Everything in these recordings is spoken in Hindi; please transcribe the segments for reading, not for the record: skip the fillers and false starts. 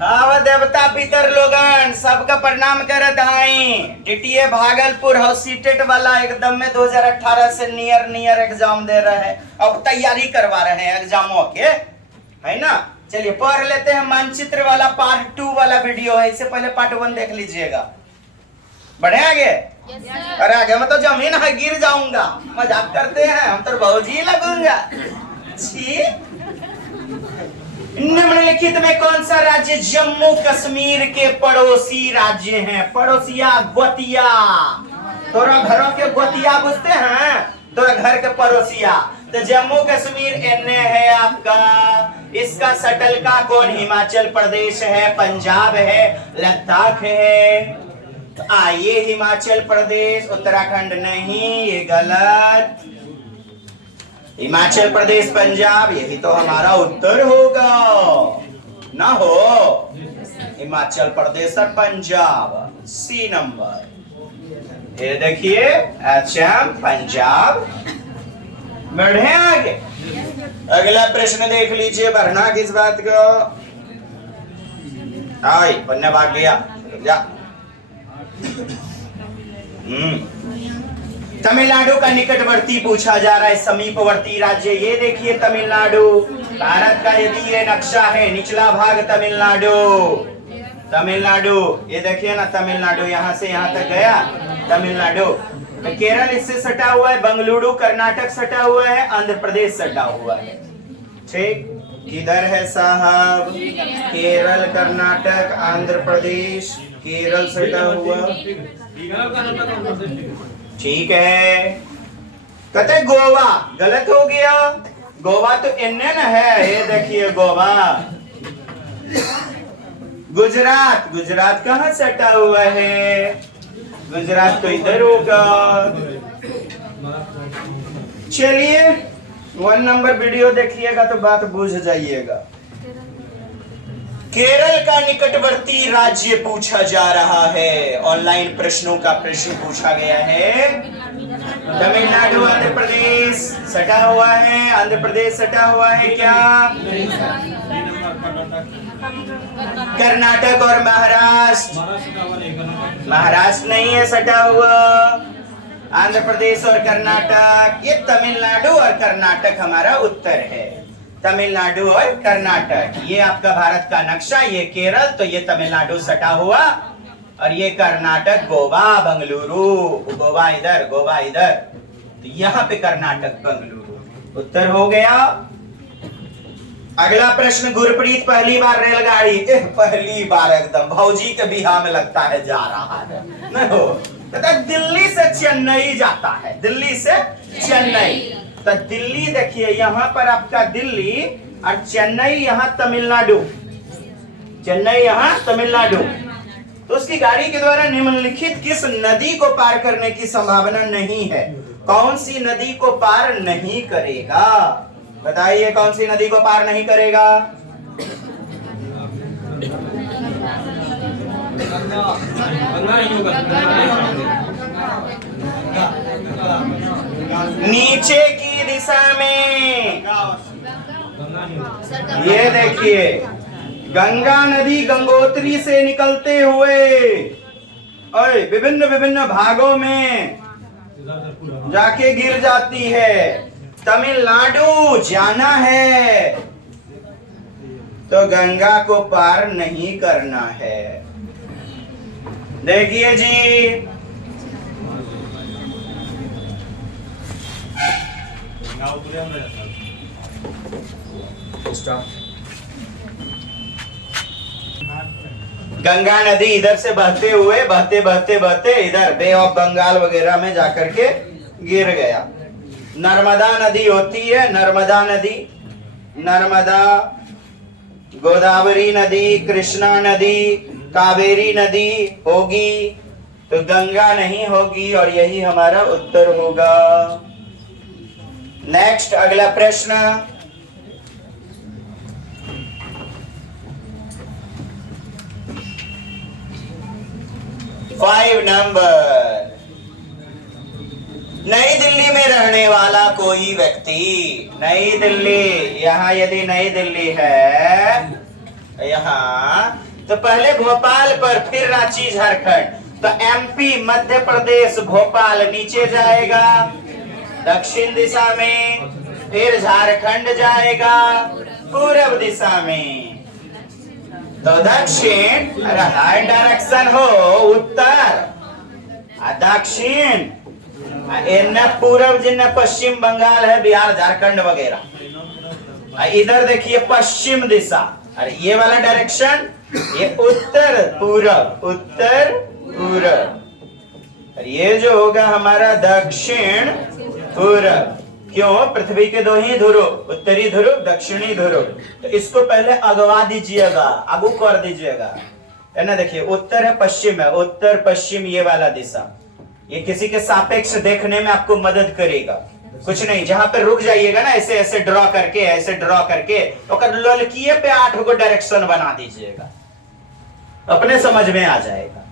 हाँ देवता पितर लोगन सबका प्रणाम करत हई। डीटीए भागलपुर हाउस सीटेट वाला एकदम में 2018 से नियर एग्जाम दे रहे हैं, अब तैयारी करवा रहे हैं एग्जामों के, है ना। चलिए पढ़ लेते हैं। मानचित्र वाला पार्ट 2 वाला वीडियो है, इससे पहले पार्ट 1 देख लीजिएगा। बढ़े आगे? अरे आगे मैं तो जमीन है गिर जाऊंगा, मजाक करते हैं हम तो बहुजी लगूंगा। निम्नलिखित में कौन सा राज्य जम्मू कश्मीर के पड़ोसी राज्य हैं? पड़ोसिया गोतिया, तोरा घरों के गोतिया बुझते हैं, तोरा घर के पड़ोसिया। तो जम्मू कश्मीर एने है आपका, इसका सटल का कौन? हिमाचल प्रदेश है, पंजाब है, लद्दाख है। तो आइए हिमाचल प्रदेश, उत्तराखंड नहीं, ये गलत। हिमाचल प्रदेश पंजाब, यही तो हमारा उत्तर होगा ना हो। हिमाचल प्रदेश और पंजाब सी नंबर। ये देखिए असम पंजाब। बढ़े आगे। अगला प्रश्न देख लीजिए, बढ़ना किस बात को? आई पन्ना भाग गया, जा। तमिलनाडु का निकटवर्ती पूछा जा रहा है, समीपवर्ती राज्य। ये देखिए तमिलनाडु, भारत का यदि ये नक्शा है, निचला भाग तमिलनाडु। तमिलनाडु ये देखिए ना, तमिलनाडु यहाँ से यहाँ तक गया तमिलनाडु। तो केरल इससे सटा हुआ है, बेंगलुरु कर्नाटक सटा हुआ है, आंध्र प्रदेश सटा हुआ है। ठीक, किधर है साहब? केरल कर्नाटक आंध्र प्रदेश, केरल सटा हुआ। ठीक है। कहते गोवा, गलत हो गया। गोवा तो इन्ने न है, ये देखिए गोवा। गुजरात, गुजरात कहाँ सटा हुआ है? गुजरात तो इधर होगा। चलिए 1 नंबर वीडियो देखिएगा तो बात बुझ जाइएगा। केरल का निकटवर्ती राज्य पूछा जा रहा है, ऑनलाइन प्रश्नों का प्रश्न पूछा गया है। तमिलनाडु आंध्र प्रदेश सटा हुआ है, आंध्र प्रदेश सटा हुआ है क्या? कर्नाटक और महाराष्ट्र, महाराष्ट्र नहीं है सटा हुआ। आंध्र प्रदेश और कर्नाटक, ये तमिलनाडु और कर्नाटक हमारा उत्तर है। तमिलनाडु और कर्नाटक, ये आपका भारत का नक्शा। ये केरल, तो ये तमिलनाडु सटा हुआ, और ये कर्नाटक, गोवा बेंगलुरु। गोवा इधर, गोवा इधर, तो यहाँ पे कर्नाटक बेंगलुरु उत्तर हो गया। अगला प्रश्न, गुरप्रीत पहली बार रेलगाड़ी, पहली बार एकदम भौजी के बिहार में लगता है जा रहा है न हो। दिल्ली से चेन्नई जाता है, दिल्ली से चेन्नई। तो दिल्ली देखिए यहाँ पर आपका दिल्ली, और चेन्नई यहाँ तमिलनाडु, चेन्नई यहाँ तमिलनाडु। तो उसकी गाड़ी के द्वारा निम्नलिखित किस नदी को पार करने की संभावना नहीं है? कौन सी नदी को पार नहीं करेगा? बताइए कौन सी नदी को पार नहीं करेगा? नीचे की दिशा में, ये देखिए गंगा नदी गंगोत्री से निकलते हुए और विभिन्न विभिन्न भागों में जाके गिर जाती है। तमिलनाडु जाना है तो गंगा को पार नहीं करना है। देखिए जी, गंगा नदी इधर से बहते हुए बहते बहते बहते इधर बे ऑफ बंगाल वगैरह में जाकर के गिर गया। नर्मदा नदी होती है, नर्मदा नदी, नर्मदा, गोदावरी नदी, कृष्णा नदी, कावेरी नदी होगी, तो गंगा नहीं होगी, और यही हमारा उत्तर होगा। नेक्स्ट अगला प्रश्न, फाइव नंबर। नई दिल्ली में रहने वाला कोई व्यक्ति, नई दिल्ली, यहाँ यदि नई दिल्ली है यहाँ तो पहले भोपाल पर, फिर रांची झारखंड, तो एमपी मध्य प्रदेश भोपाल नीचे जाएगा दक्षिण दिशा में, फिर झारखंड जाएगा पूर्व दिशा में। तो दक्षिण डायरेक्शन हो उत्तर, दक्षिण इन्ना पूर्व, जिन्ना पश्चिम बंगाल है, बिहार झारखंड वगैरह। इधर देखिए पश्चिम दिशा, अरे ये वाला डायरेक्शन ये उत्तर पूर्व, उत्तर पूर्व। ये जो होगा हमारा दक्षिण पूर्व। क्यों? पृथ्वी के दो ही ध्रुव, उत्तरी ध्रुव, दक्षिणी ध्रुव। तो इसको पहले अगवा दीजिएगा, आगू कर दीजिएगा, है ना। देखिए उत्तर है, पश्चिम है, उत्तर पश्चिम ये वाला दिशा, ये किसी के सापेक्ष देखने में आपको मदद करेगा। कुछ नहीं, जहां पे रुक जाइएगा ना, ऐसे ऐसे ड्रॉ करके, ऐसे ड्रॉ करके, और ललकिए पे 8 गो डायरेक्शन बना दीजिएगा, अपने समझ में आ जाएगा।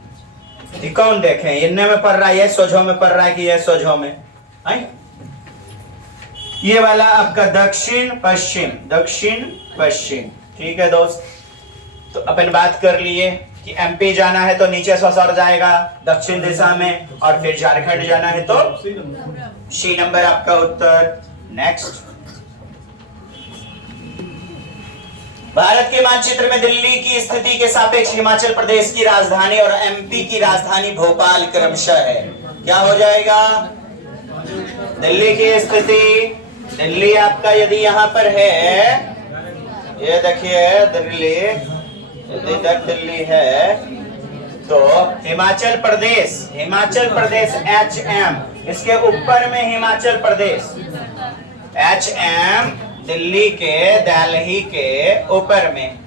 कौन देखें इनने में पढ़ रहा है, ये सोझो में पढ़ रहा है कि ये सोझो में, है? ये वाला आपका दक्षिण पश्चिम, दक्षिण पश्चिम। ठीक है दोस्त, तो अपन बात कर लिए कि एमपी जाना है तो नीचे ससुर जाएगा दक्षिण दिशा में, और फिर झारखंड जाना है तो सी नंबर आपका उत्तर। नेक्स्ट, भारत के मानचित्र में दिल्ली की स्थिति के सापेक्ष हिमाचल प्रदेश की राजधानी और एमपी की राजधानी भोपाल क्रमशः है। क्या हो जाएगा? दिल्ली की स्थिति, दिल्ली आपका यदि यहाँ पर है, ये देखिए दिल्ली, इधर दिल्ली है, तो हिमाचल प्रदेश, हिमाचल प्रदेश HM, इसके ऊपर में हिमाचल प्रदेश, HM दिल्ली के, दिल्ली के ऊपर में,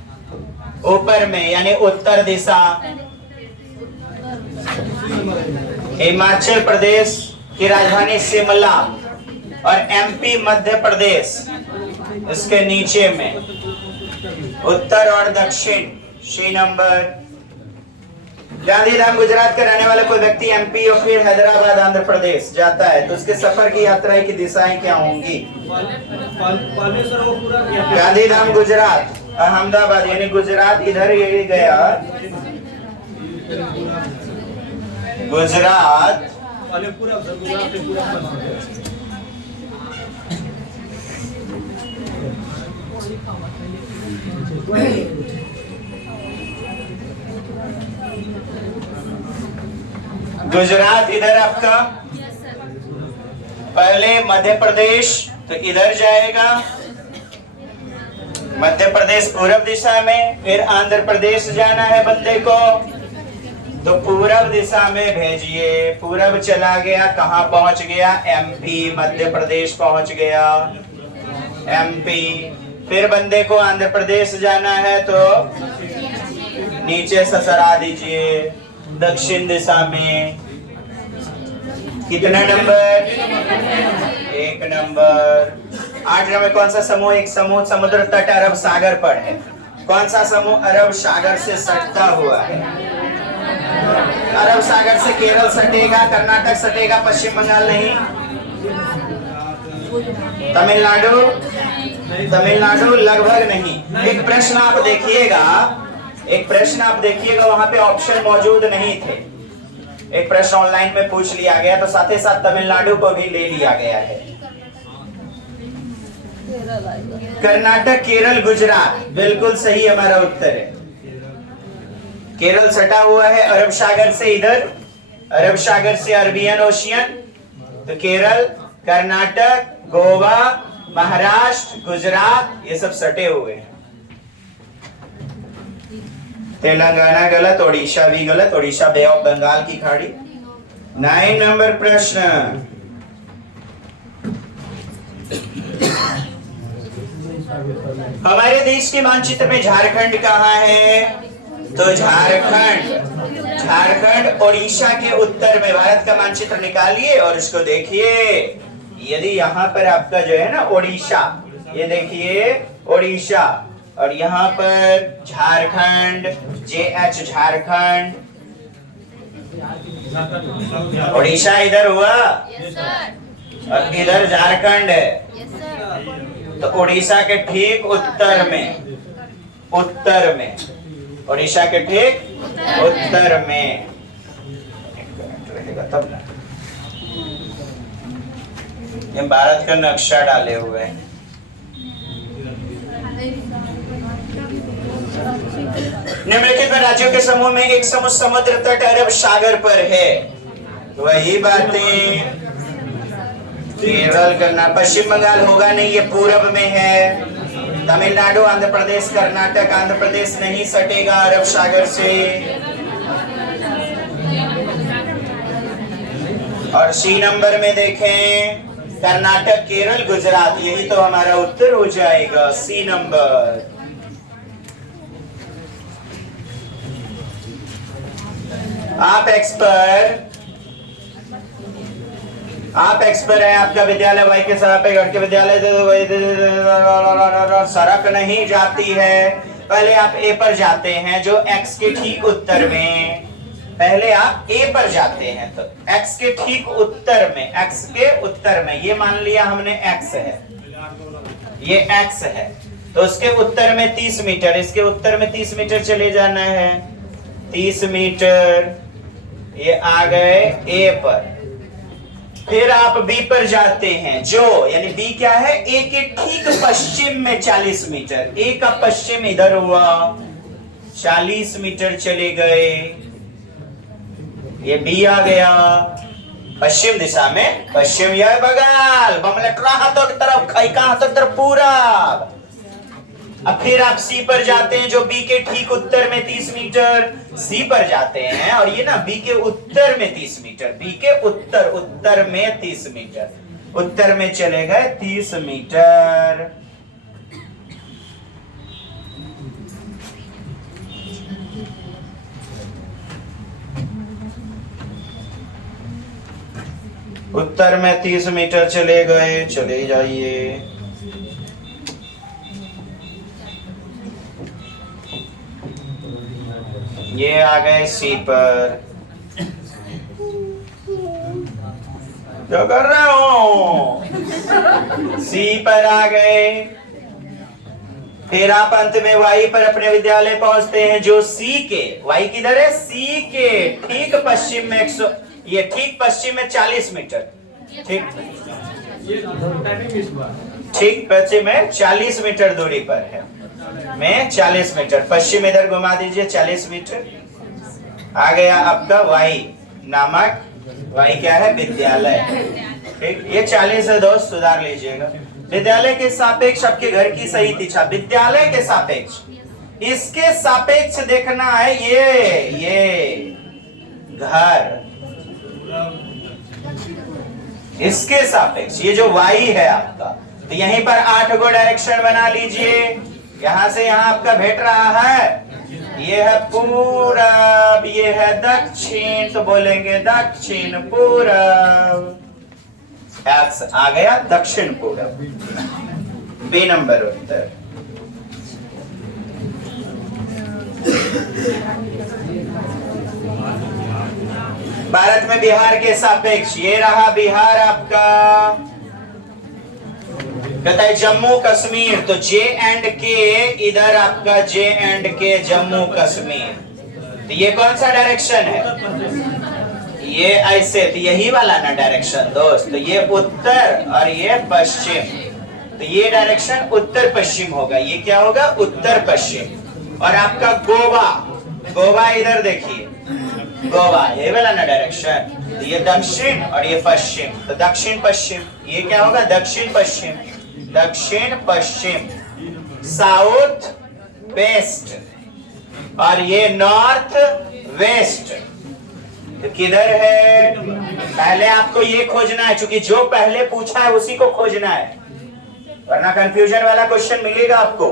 ऊपर में यानी उत्तर दिशा। हिमाचल प्रदेश की राजधानी शिमला, और एमपी मध्य प्रदेश इसके नीचे में, उत्तर और दक्षिण, सी नंबर। गांधीधाम गुजरात का रहने वाला कोई व्यक्ति एमपी और फिर हैदराबाद आंध्र प्रदेश जाता है तो उसके सफर की यात्रा की दिशाएं क्या होंगी? गांधीधाम गुजरात, अहमदाबाद, यानी गुजरात इधर ये गया, गुजरात, गुजरात इधर आपका, पहले मध्य प्रदेश तो इधर जाएगा, मध्य प्रदेश पूर्व दिशा में, फिर आंध्र प्रदेश जाना है बंदे को तो पूर्व दिशा में भेजिए। पूर्व चला गया, कहां पहुंच गया? एमपी, मध्य प्रदेश पहुंच गया, एमपी। फिर बंदे को आंध्र प्रदेश जाना है तो नीचे ससरा दीजिए दक्षिण दिशा में। कितना नंबर? 1 नंबर। 8 नंबर कौन सा समूह? एक समूह समुद्र तट अरब सागर पर है। कौन सा समूह अरब सागर से सटता हुआ है? अरब सागर से केरल सटेगा, कर्नाटक सटेगा, पश्चिम बंगाल नहीं। तमिलनाडु, तमिलनाडु लगभग नहीं। एक प्रश्न आप देखिएगा, एक प्रश्न आप देखिएगा, वहां पे ऑप्शन मौजूद नहीं थे। एक प्रश्न ऑनलाइन में पूछ लिया गया तो साथ ही साथ तमिलनाडु को भी ले लिया गया है। कर्नाटक, केरल, गुजरात, बिल्कुल सही हमारा उत्तर है। केरल सटा हुआ है अरब सागर से, इधर अरब सागर से अरबियन ओशियन, तो केरल, कर्नाटक, गोवा, महाराष्ट्र, गुजरात, ये सब सटे हुए हैं। तेलंगाना गलत, ओडिशा भी गलत, ओडिशा बे ऑफ बंगाल की खाड़ी। 9 नंबर प्रश्न, हमारे देश के मानचित्र में झारखंड कहाँ है? तो झारखंड, झारखंड ओडिशा के उत्तर में। भारत का मानचित्र निकालिए और इसको देखिए। यदि यहाँ पर आपका जो है ना ओडिशा, ये देखिए ओडिशा, और यहाँ पर झारखंड, JH झारखंड, ओडिशा इधर हुआ और इधर झारखंड है, तो ओडिशा के ठीक उत्तर में, उत्तर में, उड़ीसा के ठीक उत्तर में रहेगा तब ना। ये भारत का नक्शा डाले हुए हैं। निम्नलिखित राज्यों के समूह में एक समूह समुद्र तट अरब सागर पर है। वही बातें केरल करना, पश्चिम बंगाल होगा नहीं, ये पूरब में है। तमिलनाडु, आंध्र प्रदेश, कर्नाटक, आंध्र प्रदेश नहीं सटेगा अरब सागर से। और सी नंबर में देखें कर्नाटक, केरल, गुजरात, यही तो हमारा उत्तर हो जाएगा, सी नंबर। आप एक्सपर्ट है, आपका विद्यालय वाई के सापेक्ष के विद्यालय सड़क नहीं जाती है। पहले आप ए पर जाते हैं जो एक्स के ठीक उत्तर में, पहले आप ए पर जाते हैं तो एक्स के ठीक उत्तर में, एक्स के उत्तर में, ये मान लिया हमने एक्स है, ये एक्स है तो उसके उत्तर में 30 मीटर, इसके उत्तर में 30 मीटर चले जाना है, 30 मीटर, ये आ गए ए पर। फिर आप बी पर जाते हैं जो यानी बी क्या है, ए के ठीक पश्चिम में 40 मीटर, ए का पश्चिम इधर हुआ, 40 मीटर चले गए, ये बी आ गया पश्चिम दिशा में, पश्चिम यह बगाल बमलटरा हाथों की तरफ, खैका हाथों की तरफ पूरब। अब फिर आप सी पर जाते हैं जो बी के ठीक उत्तर में 30 मीटर, सी पर जाते हैं और ये ना बी के उत्तर में 30 मीटर, बी के उत्तर में 30 मीटर, उत्तर में चले गए 30 मीटर। उत्तर में 30 मीटर चले गए, चले जाइए। ये आ गए सी पर, जो कर रहे हो, सी पर आ गए। फिर आप अंत में वाई पर अपने विद्यालय पहुंचते हैं जो सी के, वाई किधर है, सी के ठीक पश्चिम में 100, ये ठीक पश्चिम में 40 मीटर, ठीक पश्चिम में 40 मीटर दूरी पर है, में 40 मीटर पश्चिम इधर घुमा दीजिए, 40 मीटर आ गया आपका वाई नामक, वाई क्या है, विद्यालय, ठीक, ये 40 है दोस्त, सुधार लीजिएगा। विद्यालय के सापेक्ष आपके घर की सही दिशा, विद्यालय के सापेक्ष, इसके सापेक्ष देखना है, ये घर, इसके सापेक्ष, ये जो वाई है आपका, तो यहीं पर 8 गो डायरेक्शन बना लीजिए। यहां से यहां आपका भेट रहा है, ये है पूरब, ये है दक्षिण, तो बोलेंगे दक्षिण पूरब, एक्स आ गया दक्षिण पूरब, बी नंबर उत्तर। भारत में बिहार के सापेक्ष, ये रहा बिहार आपका, कहता है जम्मू कश्मीर, तो जे एंड के इधर आपका, जे एंड के जम्मू कश्मीर, तो ये कौन सा डायरेक्शन है, ये ऐसे, तो यही वाला ना डायरेक्शन दोस्त, तो ये उत्तर और ये पश्चिम, तो ये डायरेक्शन उत्तर पश्चिम होगा, ये क्या होगा, उत्तर पश्चिम। और आपका गोवा, गोवा इधर देखिए, गोवा ये वाला ना डायरेक्शन, तो ये दक्षिण और ये पश्चिम, तो दक्षिण पश्चिम, ये क्या होगा, दक्षिण पश्चिम, दक्षिण पश्चिम, साउथ वेस्ट, और ये नॉर्थ वेस्ट, तो किधर है, पहले आपको ये खोजना है, क्योंकि जो पहले पूछा है उसी को खोजना है, वरना कंफ्यूजन वाला क्वेश्चन मिलेगा आपको।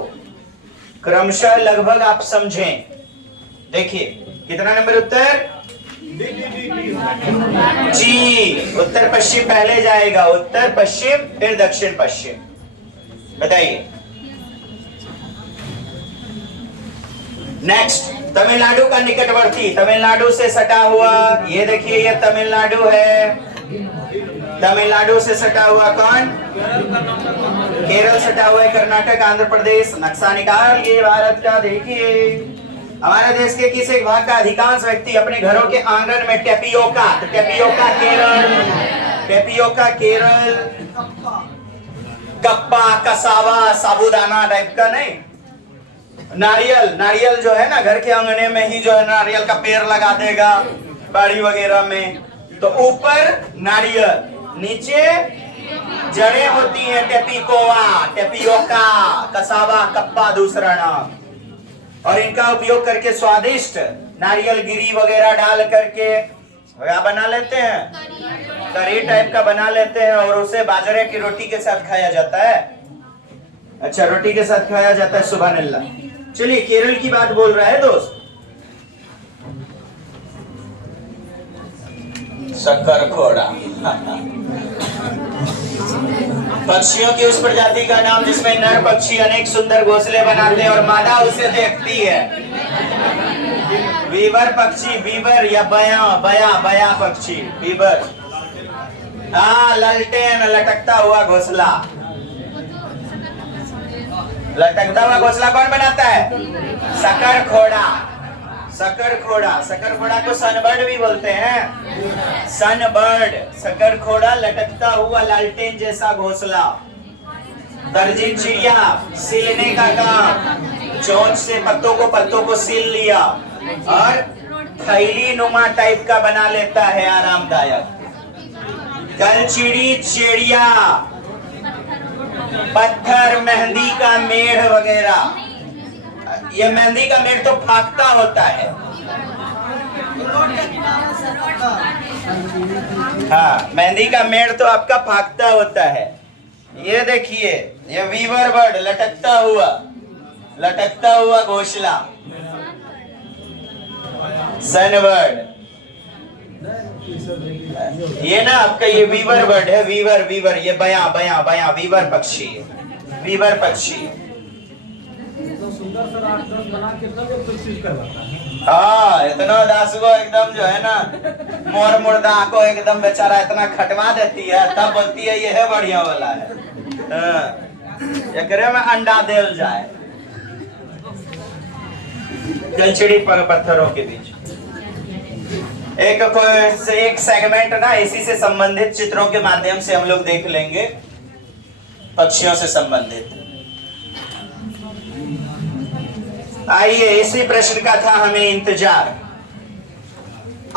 क्रमशः लगभग आप समझें, देखिए कितना नंबर उत्तर, जी, उत्तर पश्चिम पहले जाएगा, उत्तर पश्चिम फिर दक्षिण पश्चिम, बताइए। नेक्स्ट, तमिलनाडु का निकटवर्ती, तमिलनाडु से सटा हुआ, ये देखिए ये तमिलनाडु है, तमिलनाडु से सटा हुआ कौन, केरल सटा हुआ है, कर्नाटक, आंध्र प्रदेश। नक्शा निकालिए भारत का, देखिए हमारे देश के किस एक भाग का अधिकांश व्यक्ति अपने घरों के आंगन में टेपियोका, तो tapioca Kerala, tapioca Kerala, kappa, cassava, साबूदाना टाइप का नहीं, नारियल, नारियल जो है ना घर के आंगने में ही जो है नारियल का पेड़ लगा देगा बाड़ी वगैरह में, तो ऊपर नारियल, नीचे जड़ें होती हैं, टेपिकोवा, टेपियोका, कसावा, कप्पा दूसरा नाम। और इनका उपयोग करके स्वादिष्ट नारियल गिरी वगैरह डाल करके क्या बना लेते हैं, करी टाइप का बना लेते हैं, और उसे बाजरे की रोटी के साथ खाया जाता है। अच्छा, रोटी के साथ खाया जाता है, सुभानअल्लाह। चलिए केरल की बात बोल रहा है दोस्त। शक्कर खोड़ा पक्षियों की उस प्रजाति का नाम जिसमें नर पक्षी अनेक सुंदर घोंसले बनाते हैं और मादा उसे देखती है। वीवर पक्षी, वीवर या बया, बया, बया पक्षी, वीवर। हाँ, ललटेन, लटकता हुआ घोंसला। लटकता हुआ घोंसला कौन बनाता है? शक्कर खोड़ा, शक्कर खोड़ा। शक्कर खोड़ा को सनबर्ड भी बोलते हैं, सनबर्ड। शक्कर खोड़ा लटकता हुआ लालटेन जैसा घोंसला। दर्जी चिड़िया, सिलने का काम, चोंच से पत्तों को सिल लिया और थैली नुमा टाइप का बना लेता है, आरामदायक। गलचिड़ी, चिड़िया, पत्थर, मेहंदी का मेढ़ वगैरह। ये मेहंदी का मेढ़ तो फाकता होता है। हाँ, मेहंदी का मेढ़ तो आपका फाकता होता है। ये देखिए, ये वीवर बर्ड, लटकता हुआ घोंसला, सनबर्ड। ये ना आपका ये वीवर बर्ड है, वीवर, वीवर। ये बया, बया, बया, वीवर पक्षी है, वीवर पक्षी। हाँ, इतना दास को एकदम जो है ना मोर मुर्दा को एकदम बेचारा इतना खटवा देती है, तब बोलती है ये है बढ़िया वाला है। एकरे में अंडा देल जाए। गलचिड़ी पर पत्थरों के बीच एक सेगमेंट ना इसी से संबंधित चित्रों के माध्यम से हम लोग देख लेंगे, पक्षियों से संबंधित। आइए, इसी प्रश्न का था हमें इंतजार।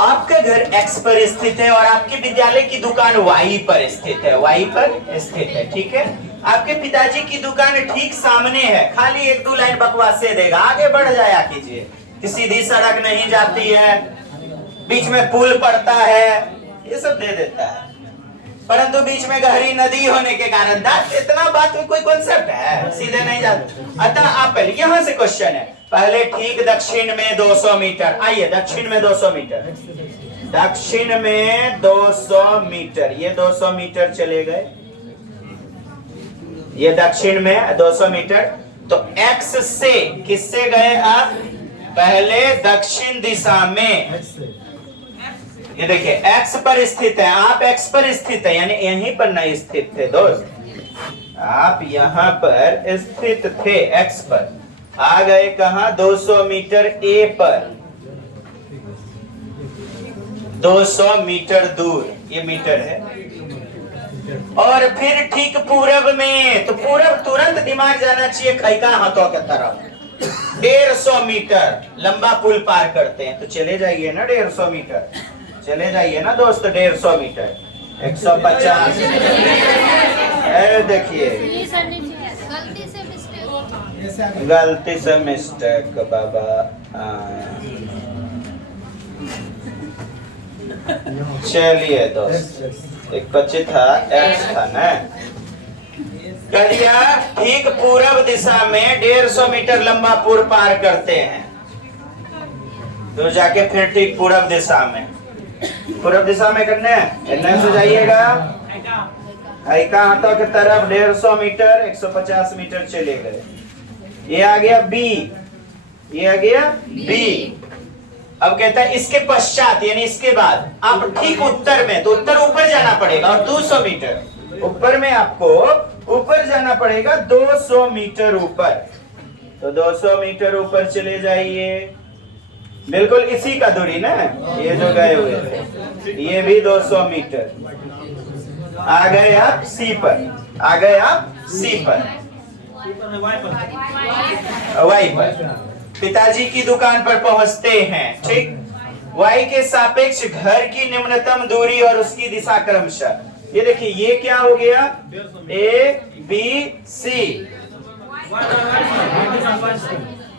आपका घर X पर स्थित है और आपके विद्यालय की दुकान Y पर स्थित है, Y पर स्थित है, ठीक है। आपके पिताजी की दुकान ठीक सामने है, खाली एक दो लाइन बकवास से देगा, आगे बढ़ जाया कीजिए। कि सीधी सड़क नहीं जाती है, बीच में पुल पड़ता है, ये सब दे देता है। परंतु बीच में गहरी नदी होने के कारण इतना बात में कोई कॉन्सेप्ट है, सीधे नहीं जाते। अतः आप पहले यहाँ से क्वेश्चन है, पहले ठीक दक्षिण में 200 मीटर। आइए, दक्षिण में 200 मीटर, दक्षिण में 200 मीटर, ये 200 मीटर चले गए, ये दक्षिण में 200 मीटर। तो X से किससे गए आप? पहले दक्षिण दिशा में, ये देखिए X पर स्थित है, आप X पर स्थित है, यानी यहीं पर नहीं स्थित थे दोस्त, आप यहाँ पर स्थित थे, X पर। आ गए कहाँ? 200 मीटर A पर, 200 मीटर दूर, ये मीटर है। और फिर ठीक पूरब में, तो पूरब तुरंत दिमाग जाना चाहिए खैका हाथों की तरफ। 150 मीटर लंबा पुल पार करते हैं, तो चले जाइए ना 150 मीटर, चले जाइए ना दोस्त 150 मीटर, 150। देखिए गलती से मिस्टेक बाबा। चलिए दोस्त, एक 25 था, X था ना। करिया ठीक पूरब दिशा में 150 मीटर लंबा पुल पार करते हैं, तो जाके फिर ठीक पूरब दिशा में, पूरब दिशा में करने हैं, से जाइएगा ऐका हाथों की तरफ 150 मीटर, 150 मीटर चले गए। ये आ गया B, ये आ गया B। अब कहता है इसके पश्चात, यानी इसके बाद आप ठीक उत्तर में, तो उत्तर ऊपर जाना पड़ेगा और 200 मीटर ऊपर में आपको ऊपर जाना पड़ेगा 200 मीटर ऊपर। तो 200 मीटर ऊपर चले जाइए, बिल्कुल इसी का दूरी ना, ये जो गए हुए थे, ये भी 200 मीटर। आ गए आप सी पर, आ गए आप सी पर, वाई पर। पिताजी की दुकान पर पहुंचते हैं, ठीक। वाई के सापेक्ष घर की निम्नतम दूरी और उसकी दिशा क्रमशः, ये देखिए ये क्या हो गया, ए बी सी।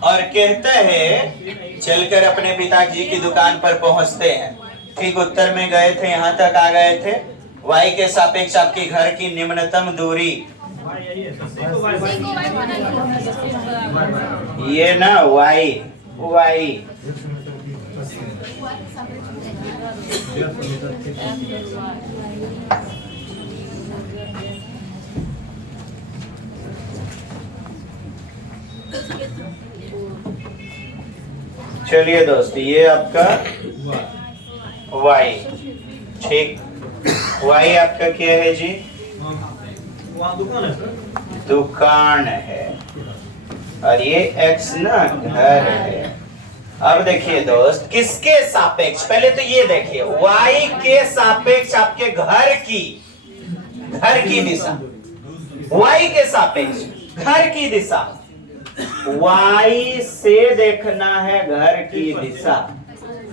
और कहते हैं चलकर अपने पिताजी की दुकान पर पहुंचते हैं, ठीक उत्तर में गए थे, यहां तक आ गए थे। वाई के सापेक्ष आपके घर की निम्नतम दूरी, ये ना वाई, वाई चलिए दोस्त, ये आपका वाई, ठीक। वाई आपका क्या है जी, दुकान है, और ये एक्स ना घर है। अब देखिए दोस्त, किसके सापेक्ष, पहले तो ये देखिए वाई के सापेक्ष आपके घर की दिशा, वाई के सापेक्ष घर की दिशा, वाई से देखना है घर की दिशा,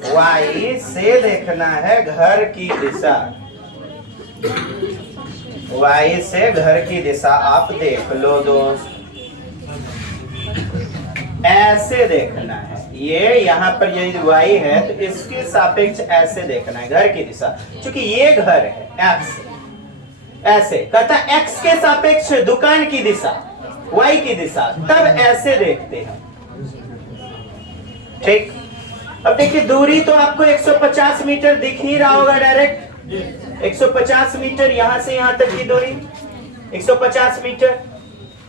वाई से देखना है घर की दिशा, वाई से घर की दिशा आप देख लो दोस्त, ऐसे देखना है। ये यहाँ पर ये वाई है तो इसके सापेक्ष ऐसे देखना है घर की दिशा, क्योंकि ये घर है एक्स, ऐसे कहता एक्स के सापेक्ष दुकान की दिशा, वाई की दिशा, तब ऐसे देखते हैं, ठीक। अब देखिए दूरी तो आपको 150 मीटर दिख ही रहा होगा डायरेक्ट, 150 मीटर यहां से यहां तक की दूरी 150 मीटर।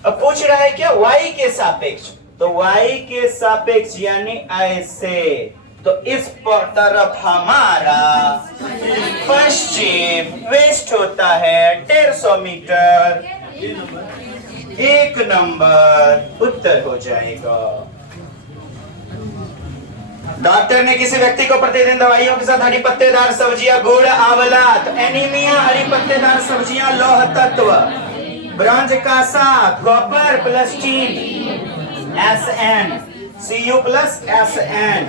अब पूछ रहा है क्या, वाई के सापेक्ष, तो वाई के सापेक्ष यानी ऐसे, तो इस तरफ हमारा पश्चिम वेस्ट होता है 150 मीटर, 1 नंबर उत्तर हो जाएगा। डॉक्टर ने किसी व्यक्ति को प्रतिदिन दवाइयों के साथ हरी पत्तेदार सब्जियां, गुड़, आंवला, तो एनीमिया, हरी पत्तेदार सब्जियां लौह तत्व, ब्रॉन्ज का साग, copper plus tin, SN, Cu plus SN।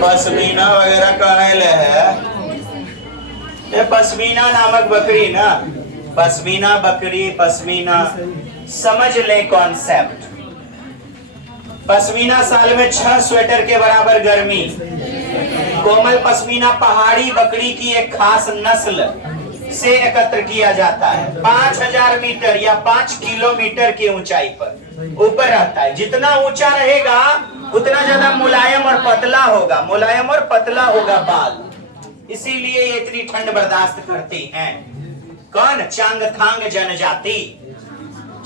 Pashmina वगैरह कहले है, ये पश्मीना नामक बकरी ना, पश्मीना बकरी, पश्मीना समझ ले कॉन्सेप्ट। पश्मीना साल में 6 स्वेटर के बराबर गर्मी, कोमल पश्मीना पहाड़ी बकरी की एक खास नस्ल से एकत्र किया जाता है। 5000 मीटर या 5 किलोमीटर की ऊंचाई पर ऊपर रहता है। जितना ऊंचा रहेगा उतना ज्यादा मुलायम और पतला होगा, मुलायम और पतला होगा बाल, इसीलिए ये इतनी ठंड बर्दाश्त करती हैं। कौन? चांगथांग जनजाति,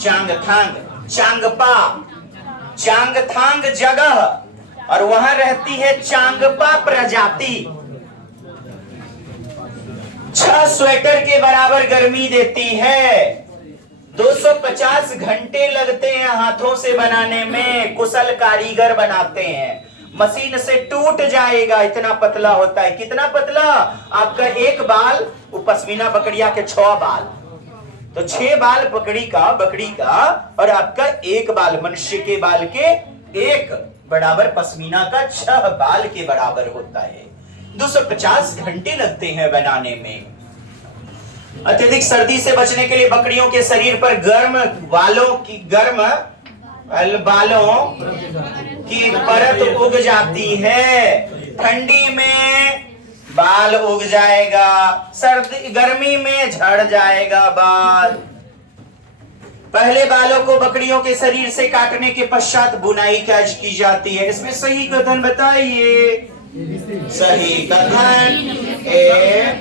चांगथांग, चांगपा, चांगथांग जगह, और वहां रहती है चांगपा प्रजाति। 6 स्वेटर के बराबर गर्मी देती है। 250 घंटे लगते हैं हाथों से बनाने में, कुशल कारीगर बनाते हैं। मशीन से टूट जाएगा, इतना पतला होता है। कितना पतला? आपका एक बाल, वो पश्मीना बकरिया के 6 बाल, तो 6 बाल बकरी का और आपका एक बाल मनुष्य के बाल के एक बराबर पश्मीना का 6 बाल के बराबर होता है। 250 घंटे लगते हैं बनाने में। अत्यधिक सर्दी से बचने के लिए बकरियों के शरीर पर गर्म बालों की एक परत उग जाती है। ठंडी में बाल उग जाएगा, गर्मी में झड़ जाएगा बाल। पहले बालों को बकरियों के शरीर से काटने के पश्चात बुनाई की जाती है। इसमें सही कथन बताइए। सही कथन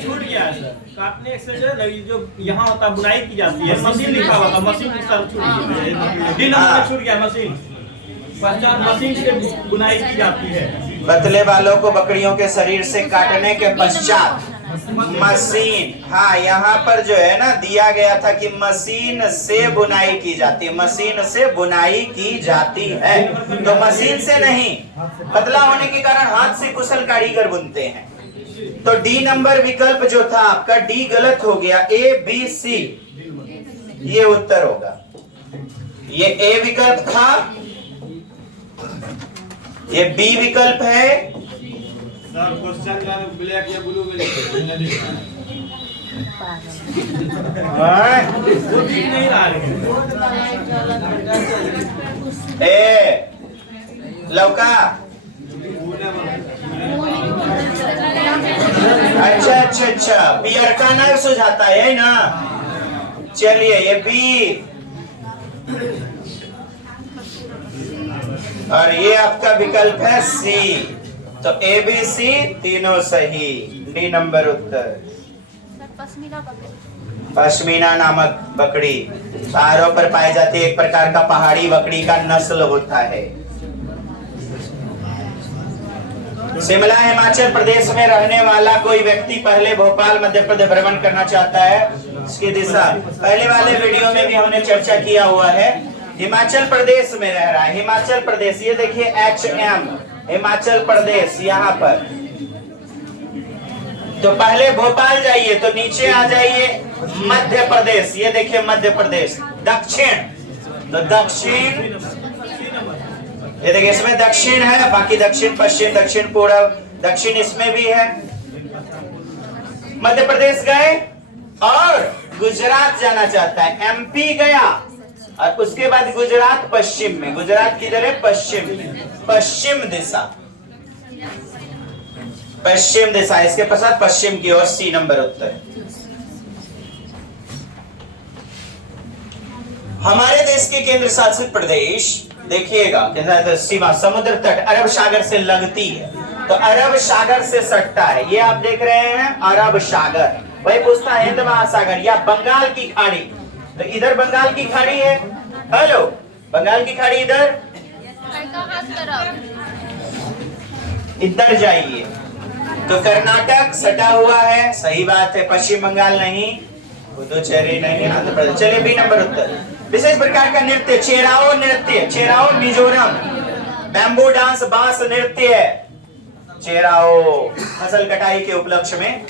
छूट गया सर, काटने से जो यहाँ होता बुनाई की जाती है, मशीन लिखा हुआ था, मशीन छूट गया, छूट गया मशीन। पश्चात मशीन से बुनाई की जाती है। पतले बालों को बकरियों के शरीर से काटने के पश्चात मशीन, हाँ यहाँ पर जो है ना दिया गया था कि मशीन से बुनाई की जाती है, मशीन से बुनाई की जाती है, तो मशीन से नहीं, पतला होने के कारण हाथ से कुशल कारीगर बुनते हैं। तो डी नंबर विकल्प जो था आपका डी गलत हो गया, ए बी सी ये उत्तर होगा। ये ए विकल्प था, ये बी विकल्प है। सर क्वेश्चन का ब्लैक या ब्लू में वो दिख नहीं रहा है। ए लौका, अच्छा पियर का ना सुझाता है ना। चलिए ये बी और ये आपका विकल्प है सी, तो ए बी सी तीनों सही। डी नंबर उत्तर। पश्मीना नामक बकरी पहाड़ों पर पाई जाती है, एक प्रकार का पहाड़ी बकरी का नस्ल होता है। शिमला हिमाचल प्रदेश में रहने वाला कोई व्यक्ति पहले भोपाल मध्य प्रदेश भ्रमण करना चाहता है, इसकी दिशा पहले वाले वीडियो में भी हमने चर्चा किया हुआ है। हिमाचल प्रदेश में रह रहा है, हिमाचल प्रदेश, ये देखिए HM हिमाचल प्रदेश यहाँ पर। तो पहले भोपाल जाइए तो नीचे आ जाइए मध्य प्रदेश, ये देखिए मध्य प्रदेश दक्षिण, तो दक्षिण ये देखिए इसमें दक्षिण है, बाकी दक्षिण पश्चिम दक्षिण पूर्व दक्षिण इसमें भी है। मध्य प्रदेश गए और गुजरात जाना चाहता है, MP गया और उसके बाद गुजरात पश्चिम में, गुजरात किधर है पश्चिम, पश्चिम दिशा, पश्चिम दिशा, इसके पश्चात पश्चिम की ओर। सी नंबर उत्तर। हमारे देश के केंद्र शासित प्रदेश देखिएगा सीमा समुद्र तट अरब सागर से लगती है, तो अरब सागर से सटता है, ये आप देख रहे हैं अरब सागर। वही पूछता है हिंद महासागर या बंगाल की खाड़ी, तो इधर बंगाल की खाड़ी है, हेलो बंगाल की खाड़ी इधर, इधर जाइए तो कर्नाटक सटा हुआ है, सही बात है, पश्चिम बंगाल नहीं, पुदुचेरी नहीं, आंध्र प्रदेश। चलिए बी नंबर उत्तर। विशेष प्रकार का नृत्य चेराओ नृत्य, चेराओ मिजोरम, बैम्बू डांस बांस नृत्य, चेराओ फसल कटाई के उपलक्ष्य में।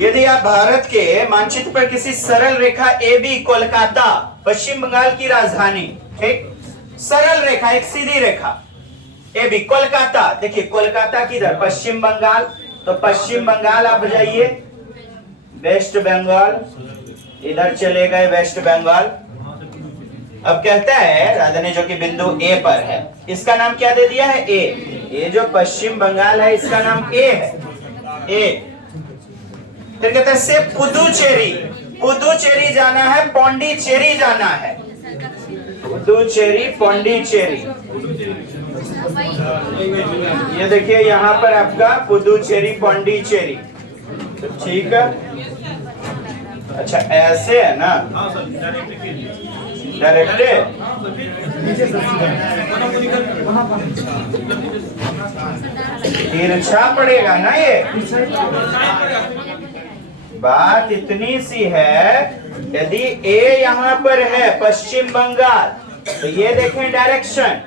यदि आप भारत के मानचित्र पर किसी सरल रेखा AB कोलकाता पश्चिम बंगाल की राजधानी, ठीक, सरल रेखा एक सीधी रेखा AB कोलकाता, देखिए कोलकाता किधर पश्चिम बंगाल, तो पश्चिम बंगाल आप जाइए, वेस्ट बंगाल इधर चले गए वेस्ट बंगाल। अब कहता है राजधानी जो कि बिंदु A पर है, इसका नाम क्या दे दिया है A, ये जो पश्चिम बंगाल है इसका नाम A है, A। फिर कहता है से पुदुचेरी, पुदुचेरी जाना है, पौंडीचेरी जाना है, पुदुचेरी पौंडीचेरी, ये देखिए यहाँ पर आपका पुदुचेरी पौंडीचेरी, तो ठीक है। अच्छा ऐसे है ना, डायरेक्ट तिरछा पड़ेगा ना ये, बात इतनी सी है। यदि A यहाँ पर है पश्चिम बंगाल, तो ये देखें डायरेक्शन,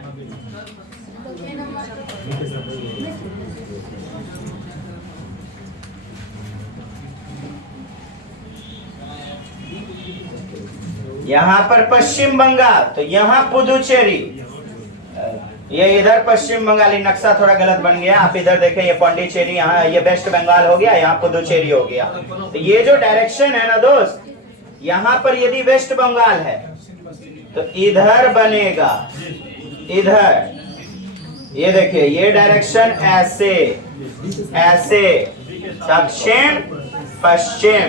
यहाँ पर पश्चिम बंगाल, तो यहाँ पुदुचेरी, ये इधर पश्चिम बंगाली नक्शा थोड़ा गलत बन गया, आप इधर देखें ये पौंडीचेरी, यहाँ ये वेस्ट बंगाल हो गया, यहाँ पुदुचेरी हो गया। तो ये जो डायरेक्शन है ना दोस्त, यहाँ पर यदि वेस्ट बंगाल है तो इधर बनेगा, इधर ये देखिए ये डायरेक्शन ऐसे ऐसे, दक्षिण पश्चिम,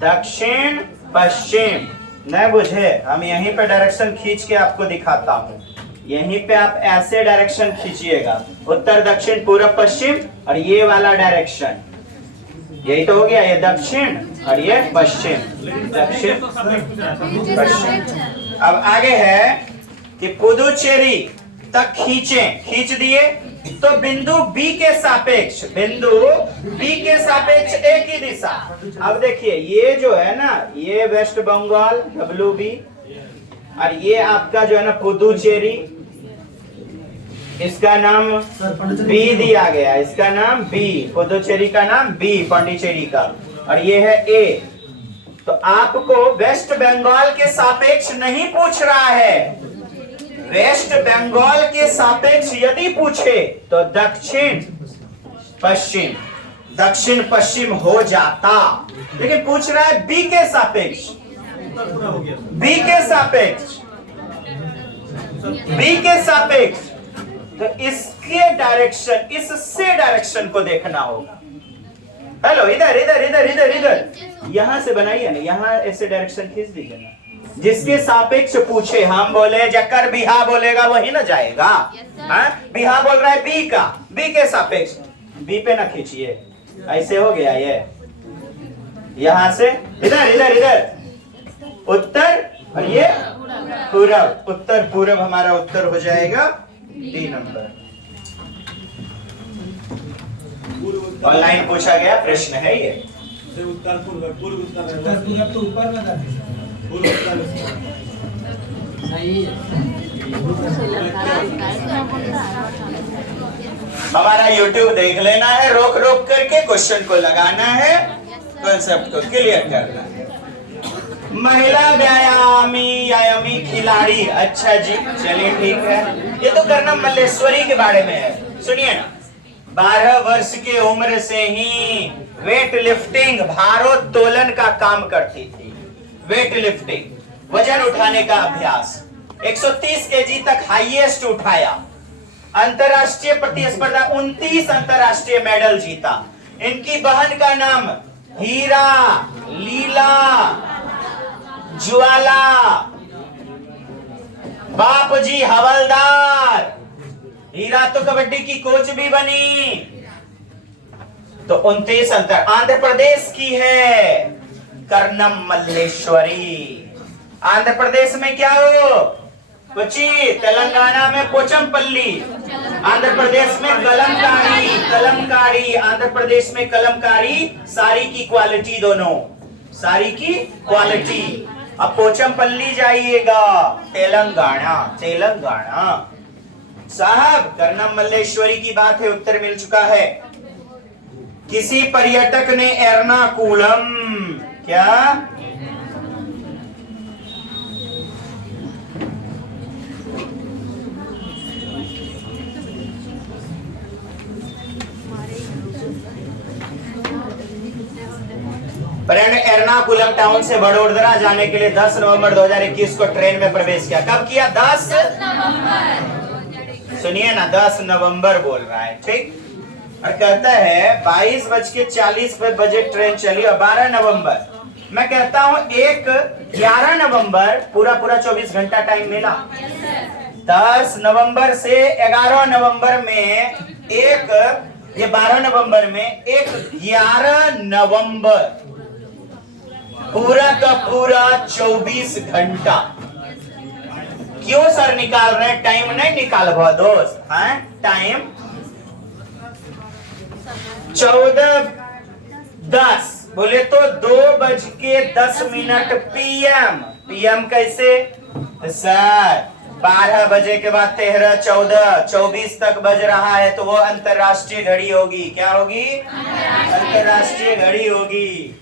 दक्षिण पश्चिम, नहीं बुझे, हम यहीं पे डायरेक्शन खींच के आपको दिखाता हूँ, यहीं पे आप ऐसे डायरेक्शन खींचिएगा, उत्तर दक्षिण पूर्व पश्चिम, और ये वाला डायरेक्शन, यही तो हो गया, ये दक्षिण और ये पश्चिम, दक्षिण पश्चिम। अब आगे है कि पुदुचेरी तक खींच दिए तो बिंदु बी के सापेक्ष एक ही दिशा। अब देखिए ये जो है ना, ये वेस्ट बंगाल WB और ये आपका जो है ना पुदुचेरी, इसका नाम बी दिया गया, इसका नाम बी, पुदुचेरी का नाम बी, पांडिचेरी का, और ये है ए। तो आपको वेस्ट बंगाल के सापेक्ष नहीं पूछ रहा है, वेस्ट बंगाल के सापेक्ष यदि पूछे तो दक्षिण पश्चिम हो जाता, लेकिन पूछ रहा है बी के सापेक्ष, बी के सापेक्ष, तो इसके डायरेक्शन, इससे डायरेक्शन को देखना होगा। हेलो, इधर यहां से बनाइए ना, यहां ऐसे डायरेक्शन खींच दीजिए ना, जिसके सापेक्ष पूछे। हम बोले जकर बिहा बोलेगा वही ना जाएगा। बिहा बोल रहा है बी का, बी के सापेक्ष, बी पे ना खींचिए, ऐसे हो गया ये। यहां से इधर उत्तर, और ये पूरब, उत्तर पूरब हमारा उत्तर हो जाएगा डी नंबर। ऑनलाइन पूछा गया प्रश्न है ये। उत्तर पूर्व तो ऊपर में था, हमारा YouTube देख लेना है, रोक करके क्वेश्चन को लगाना है, कॉन्सेप्ट को क्लियर करना है। महिला व्यायामी खिलाड़ी, अच्छा जी, चलिए ठीक है। ये तो कर्णम मल्लेश्वरी के बारे में है, सुनिए ना। 12 वर्ष की उम्र से ही वेट लिफ्टिंग, भारोत्तोलन का काम करती थी। वेट लिफ्टिंग, वजन उठाने का अभ्यास, 130 केजी तक हाईएस्ट उठाया। अंतरराष्ट्रीय प्रतिस्पर्धा 29 अंतरराष्ट्रीय मेडल जीता। इनकी बहन का नाम हीरा लीला ज्वाला, बाप जी हवलदार। हीरा तो कबड्डी की कोच भी बनी। तो 29 आंध्र प्रदेश की है कर्णम मल्लेश्वरी। आंध्र प्रदेश में क्या हो? कोची। तेलंगाना में पोचमपल्ली। आंध्र प्रदेश में कलमकारी। आंध्र प्रदेश में कलमकारी, साड़ी की क्वालिटी, दोनों साड़ी की क्वालिटी। अब पोचमपल्ली जाइएगा, तेलंगाना। साहब कर्णम मल्लेश्वरी की बात है, उत्तर मिल चुका है। किसी पर्यटक ने एर्नाकुलम क्या एर्नाकुलम टाउन से बड़ोदरा जाने के लिए 10 नवंबर 2021 को ट्रेन में प्रवेश किया। कब किया? 10 नवंबर। सुनिए ना, 10 नवंबर बोल रहा है, ठीक। और कहता है 22:40 बजे ट्रेन चली और 12 नवंबर, मैं कहता हूं 11 नवंबर पूरा 24 घंटा टाइम मिला। 10 नवंबर से 11 नवंबर में ये 12 नवंबर में 11 नवंबर पूरा का पूरा 24 घंटा। क्यों सर निकाल रहे हैं? टाइम नहीं निकाल भा दोस्त, हैं? टाइम 14:10 बोले तो 2:10 पीएम कैसे सर? 12 बजे के बाद 13, 14, 24 तक बज रहा है, तो वो अंतरराष्ट्रीय घड़ी होगी। क्या होगी? अंतरराष्ट्रीय घड़ी होगी।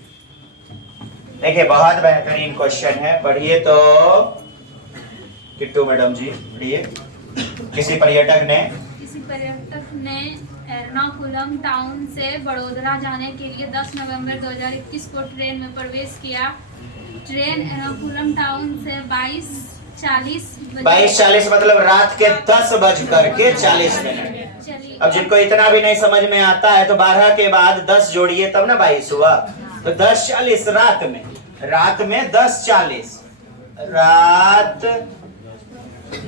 देखिए बहुत बेहतरीन क्वेश्चन है, पढ़िए तो किट्टू मैडम जी पढ़िए। किसी पर्यटक ने एर्नाकुलम टाउन से बड़ोदरा जाने के लिए 10 नवंबर 2021 को ट्रेन में प्रवेश किया। ट्रेन एर्नाकुलम टाउन से 22:40 मतलब रात के 10:40 चली। अब जिनको इतना भी नहीं समझ में आता है तो 12 के बाद 10 जोड़िए तब ना 22 हुआ, तो 10:40 रात में 10:40 रात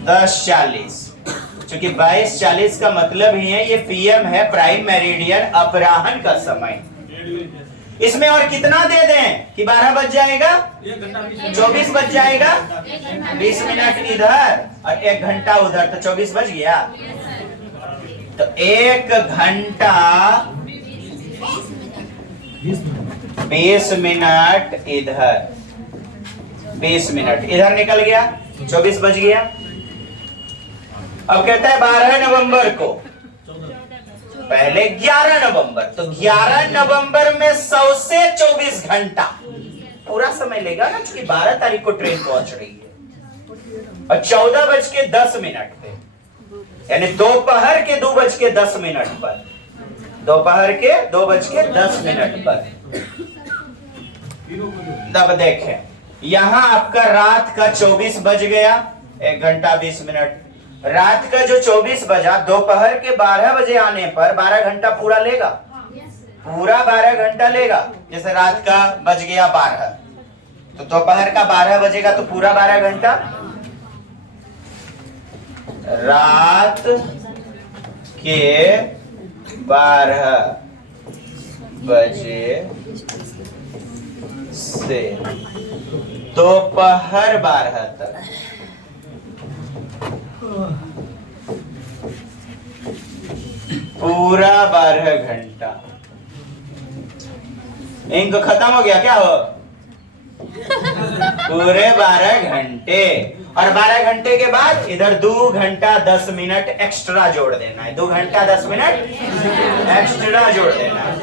10:40, क्योंकि 22:40 का मतलब ही है ये पीएम है, प्राइम मेरिडियन, अपराह्न का समय। इसमें और कितना दे दें कि 12 बज जाएगा, 1 घंटा 20 24 बज जाएगा, 20 मिनट इधर और 1 घंटा उधर, तो 24 बज गया। तो 1 घंटा 20 मिनट इधर, 20 मिनट इधर निकल गया, 24 बज गया। अब कहता है 12 नवंबर को, पहले 11 नवंबर, तो 11 नवंबर में 100 से 24 घंटा पूरा समय लेगा ना, क्योंकि 12 तारीख को ट्रेन पहुंच रही है। और 14:10 पे, यानी दोपहर के 2:10 पर, दोपहर के 2:10 पर। तब देखें यहां आपका रात का 24 बज गया, 1 घंटा 20 मिनट। रात का जो 24 बजा, दोपहर के 12 बजे आने पर 12 घंटा पूरा लेगा, पूरा 12 घंटा लेगा। जैसे रात का बज गया 12, तो दोपहर का 12 बजेगा तो पूरा 12 घंटा। रात के 12 बजे से दोपहर 12 तक पूरा 12 घंटा। इनको खत्म हो गया क्या हो? पूरे 12 घंटे। और 12 घंटे के बाद इधर 2 घंटा 10 मिनट एक्स्ट्रा जोड़ देना है, 2 घंटा 10 मिनट एक्स्ट्रा जोड़ देना है।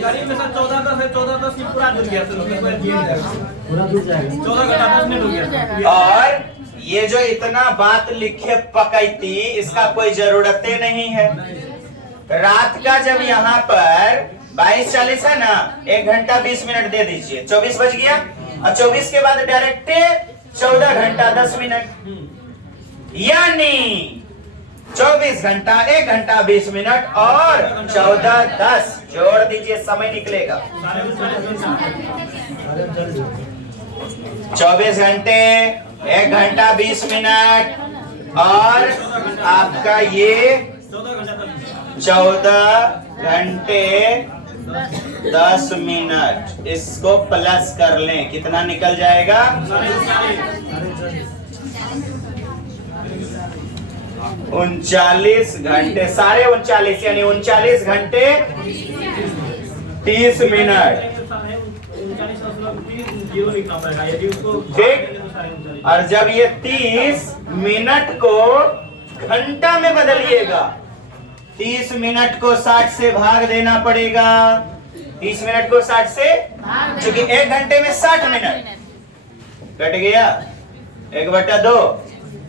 गाड़ी में सर 14:10 है, 14:10 में पूरा जुड़ गया, पूरा जुड़ जाएगा, 14 घंटा 10 मिनट हो गया। और ये जो इतना बात लिखे पकैती, इसका कोई जरूरत नहीं है। रात का जब यहाँ पर 22:40 है ना, 1 घंटा 20 मिनट दे दीजिए, 24 बज गया। और 24 के बाद डायरेक्ट 14 घंटा 10 मिनट, यानी 24 घंटा 1 घंटा 20 मिनट और 14:10 जोड़ दीजिए, समय निकलेगा 24 घंटे 1 घंटा 20 मिनट और आपका ये 14 घंटे 10 मिनट। इसको प्लस कर लें, कितना निकल जाएगा? 39 घंटे, साढ़े 39, यानी 39 घंटे 30 मिनट। ठीक। और जब ये 30 मिनट को घंटा में बदलिएगा, 30 मिनट को 60 से भाग देना पड़ेगा। 30 मिनट को 60 से, क्योंकि 1 घंटे में 60 मिनट कट गया, 1/2।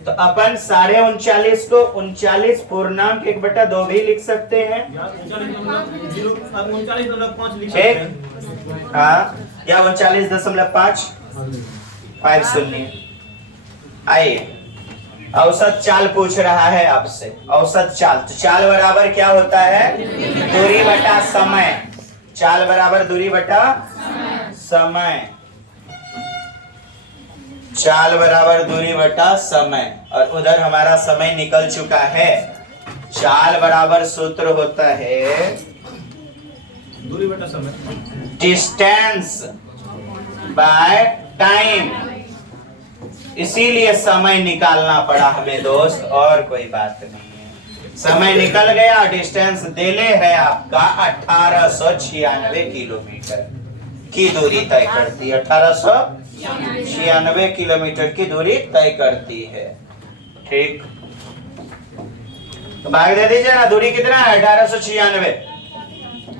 तो अपन 39.5 को 39 पूर्णांक 1/2 भी लिख सकते हैं। 39.5 लिख सकते ठीक, हैं। हाँ, या 39.5 50। आइए, औसत चाल पूछ रहा है आपसे, औसत चाल। तो चाल बराबर क्या होता है? दूरी बटा समय। चाल बराबर दूरी बटा समय। चाल बराबर दूरी बटा समय। और उधर हमारा समय निकल चुका है। चाल बराबर सूत्र होता है दूरी बटा समय, डिस्टेंस बाय टाइम। इसीलिए समय निकालना पड़ा हमें दोस्त, और कोई बात नहीं है। समय निकल गया, डिस्टेंस देले है आपका 1896 किलोमीटर की दूरी तय करती है। 1896 किलोमीटर की दूरी तय करती है। ठीक, तो भाग दे दीजिए ना, दूरी कितना है? 1896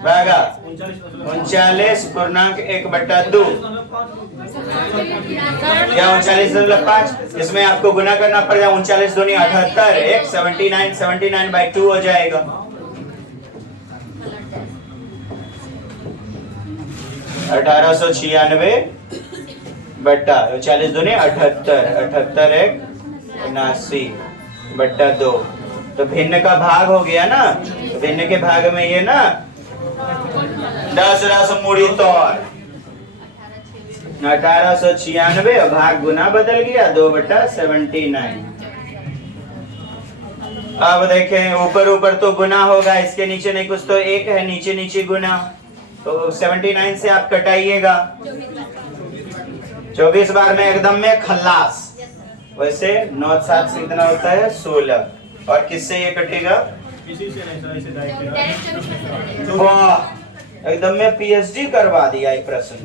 भागा 39 पूर्णांक 1/2 या 39.5। इसमें आपको गुना करना पड़ेगा। 39 दूनी 78, 1 79, 79/2 हो जाएगा। अठारह 39 दूनी 78, 78 1 79/2। तो भिन्न का भाग हो गया ना, तो भिन्न के भाग में ये ना 10 रस मुड़ी तौर 1896 भाग गुना बदल गया 2/79। अब देखें, ऊपर ऊपर तो गुना होगा, इसके नीचे नहीं कुछ, तो 1 है, नीचे नीचे गुना। तो 79 से आप कटाइएगा, 24 बार में एकदम में खल्लास। वैसे 9 7 से कितना होता है 16, और किससे ये कटेगा? किसी से नहीं सर, ऐसे डायरेक्ट। वाह, एकदम में पीएचडी करवा दिया एक प्रश्न।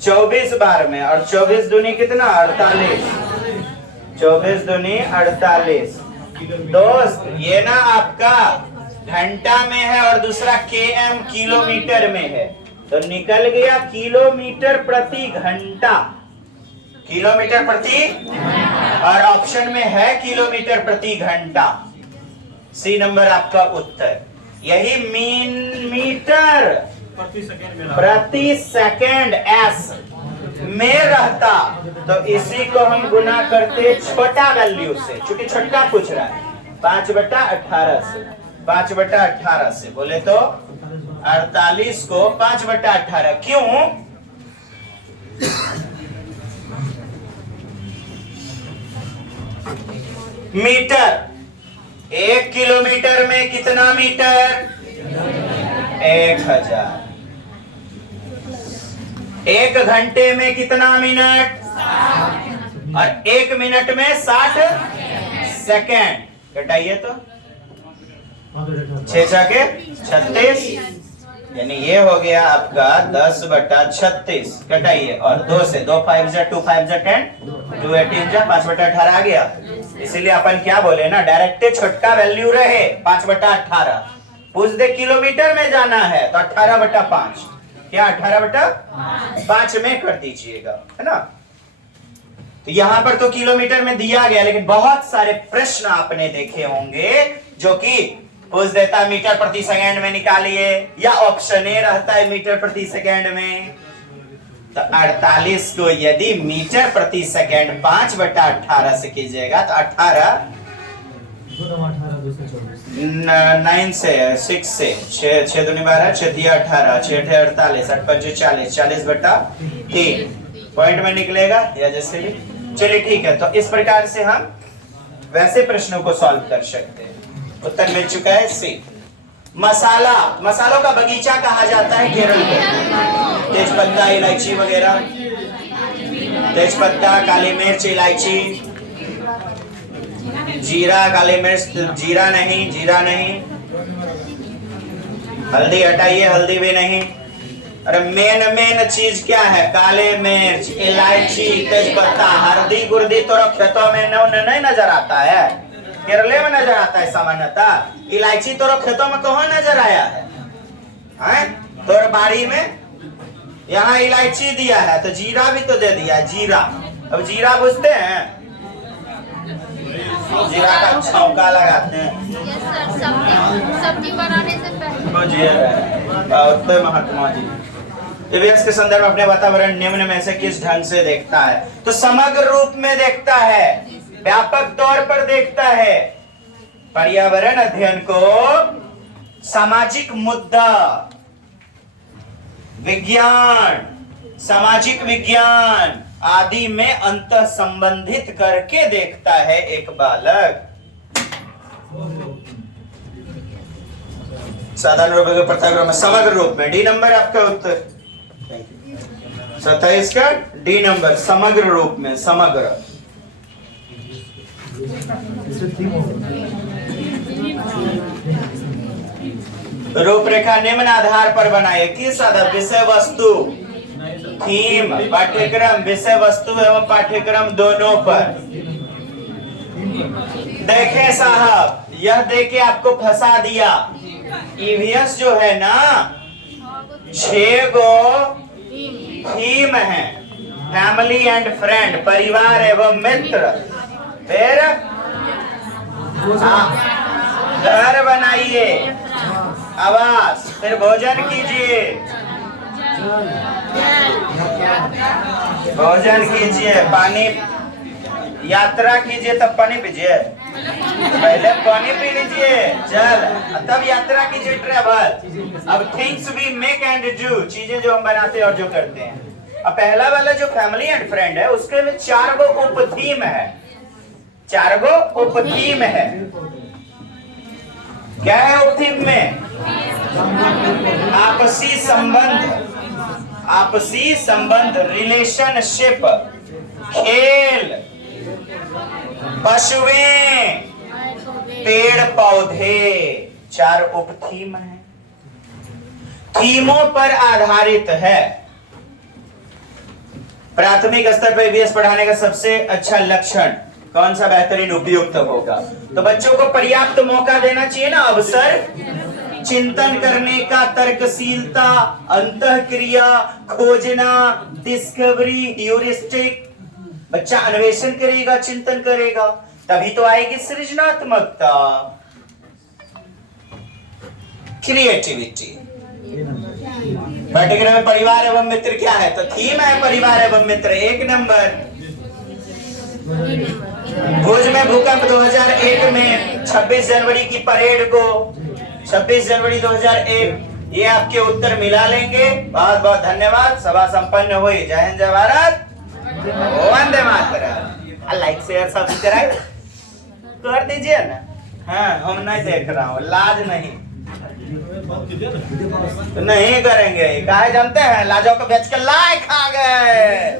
24 बार में, और 24 दूनी कितना 48, 24 दूनी 48। दोस्त ये ना आपका घंटा में है और दूसरा km किलोमीटर में है, तो निकल गया किलोमीटर प्रति घंटा, किलोमीटर प्रति, और ऑप्शन में है किलोमीटर प्रति घंटा। सी नंबर आपका उत्तर। यही मीटर प्रति सेकंड एस में रहता, तो इसी को हम गुना करते छोटा वैल्यू से, क्योंकि छोटा पूछ रहा है। 5/18 से, 5/18 से बोले तो 48 को 5/18। क्यों? मीटर, 1 किलोमीटर में कितना मीटर? 1000। 1 घंटे में कितना मिनट? और 1 मिनट में 60 सेकेंड। कटाइए तो 6 के 36, यानी ये हो गया आपका 10/36। कटाइए, और 2 से 2 5 जा 2 5 जा 10, 2 18 जा 5/18 आ गया। इसीलिए अपन क्या बोले ना, डायरेक्ट छोटका वैल्यू रहे 5/18। पूछ दे किलोमीटर में जाना है तो 18/5, क्या 18/5 में कर दीजिएगा, है ना। तो यहाँ पर तो किलोमीटर में दिया गया, लेकिन बहुत सारे प्रश्न आपने देखे होंगे जो कि पूछ देता मीटर प्रति सेकंड में निकालिए, या ऑप्शन ए रहता है मीटर प्रति सेकंड में। तो 48 को यदि मीटर प्रति सेकंड 5/18 से कीजिएगा तो 18 9 से 6 से 6 दूनी 12, 6 तिया 18, 6 8 48, 8 5 40, 40/3 पॉइंट में निकलेगा, या जैसे भी। चलिए ठीक है, तो इस प्रकार से हम वैसे प्रश्नों को सॉल्व कर सकते हैं। उत्तर मिल चुका है सी। मसाला, मसालों का बगीचा कहा जाता है केरल को। तेज पत्ता, इलायची वगैरह, तेज पत्ता, काली मिर्च, इलायची, जीरा, काली मिर्च, जीरा नहीं, जीरा नहीं, हल्दी हटाइए, हल्दी भी नहीं। अरे मेन चीज क्या है? काले मिर्च, इलायची, तेज पत्ता, हल्दी गुर्दी तो खेतों में नहीं नजर आता है, केरले में नजर आता है सामान्यतः। इलायची तो खेतों में कहाँ नजर आया है? तोर बाड़ी में यहाँ इलायची दिया है, तो जीरा भी तो दे दिया, जीरा। अब जीरा बुझते हैं, जीरा का छौंका लगाते हैं। सब्जी बनाने से पहले। महात्मा जी ईवीएस के संदर्भ में अपने वातावरण निम्न में से किस ढंग से देखता है? तो समग्र रूप में देखता है, व्यापक तौर पर देखता है। पर्यावरण अध्ययन को सामाजिक मुद्दा, विज्ञान, सामाजिक विज्ञान आदि में अंतः संबंधित करके देखता है एक बालक। साधारण रूप में, प्रथाक्रम में, समग्र रूप में। डी नंबर आपका उत्तर। 27 का डी नंबर, समग्र रूप में, समग्र। रूपरेखा निम्न आधार पर बनाइए। किस आधार? विषय वस्तु, थीम, पाठ्यक्रम, विषय वस्तु एवं पाठ्यक्रम दोनों पर। देखें साहब, यह देके आपको फंसा दिया। ईवीएस जो है ना 6 गो थीम है, फैमिली एंड फ्रेंड, परिवार एवं मित्र, फिर घर बनाइए, आवास, फिर भोजन कीजिए, भोजन कीजिए, पानी, यात्रा कीजिए, तब पानी पीजिए, पहले पानी पी लीजिए, चल तब यात्रा कीजिए, ट्रेवल। अब things we make and do, चीजें जो हम बनाते हैं और जो करते हैं। अब पहला वाला जो फैमिली एंड फ्रेंड है, उसके में 4 गो उप थीम है, 4 गो उप थीम है। क्या है उप थीम में? आपसी संबंध, रिलेशनशिप, खेल, पशुएं, पेड़ पौधे, 4 उप थीम है। थीमों पर आधारित है। प्राथमिक स्तर पर ईवीएस पढ़ाने का सबसे अच्छा लक्षण कौन सा बेहतरीन उपयुक्त होगा? तो बच्चों को पर्याप्त मौका देना चाहिए ना, अवसर, चिंतन करने का, तर्कशीलता, अंतःक्रिया, खोजना, डिस्कवरी, ह्यूरिस्टिक। बच्चा अन्वेषण करेगा, चिंतन करेगा, तभी तो आएगी सृजनात्मकता, क्रिएटिविटी। पाठ्यक्रम में परिवार एवं मित्र क्या है? तो थीम है परिवार एवं मित्र, 1 नंबर। भुज में भूकंप 2001 में 26 जनवरी की परेड को, 26 जनवरी 2001, ये आपके उत्तर मिला लेंगे। बहुत बहुत धन्यवाद। सभा संपन्न हुई। जय हिंद, जय Bharat, Vande Mataram. Like share subscribe कर दीजिए ना। हाँ, हम नहीं देख रहा हूँ, लाज नहीं करेंगे। काहे जानते हैं? लाजों को बेच के लायक आ गए।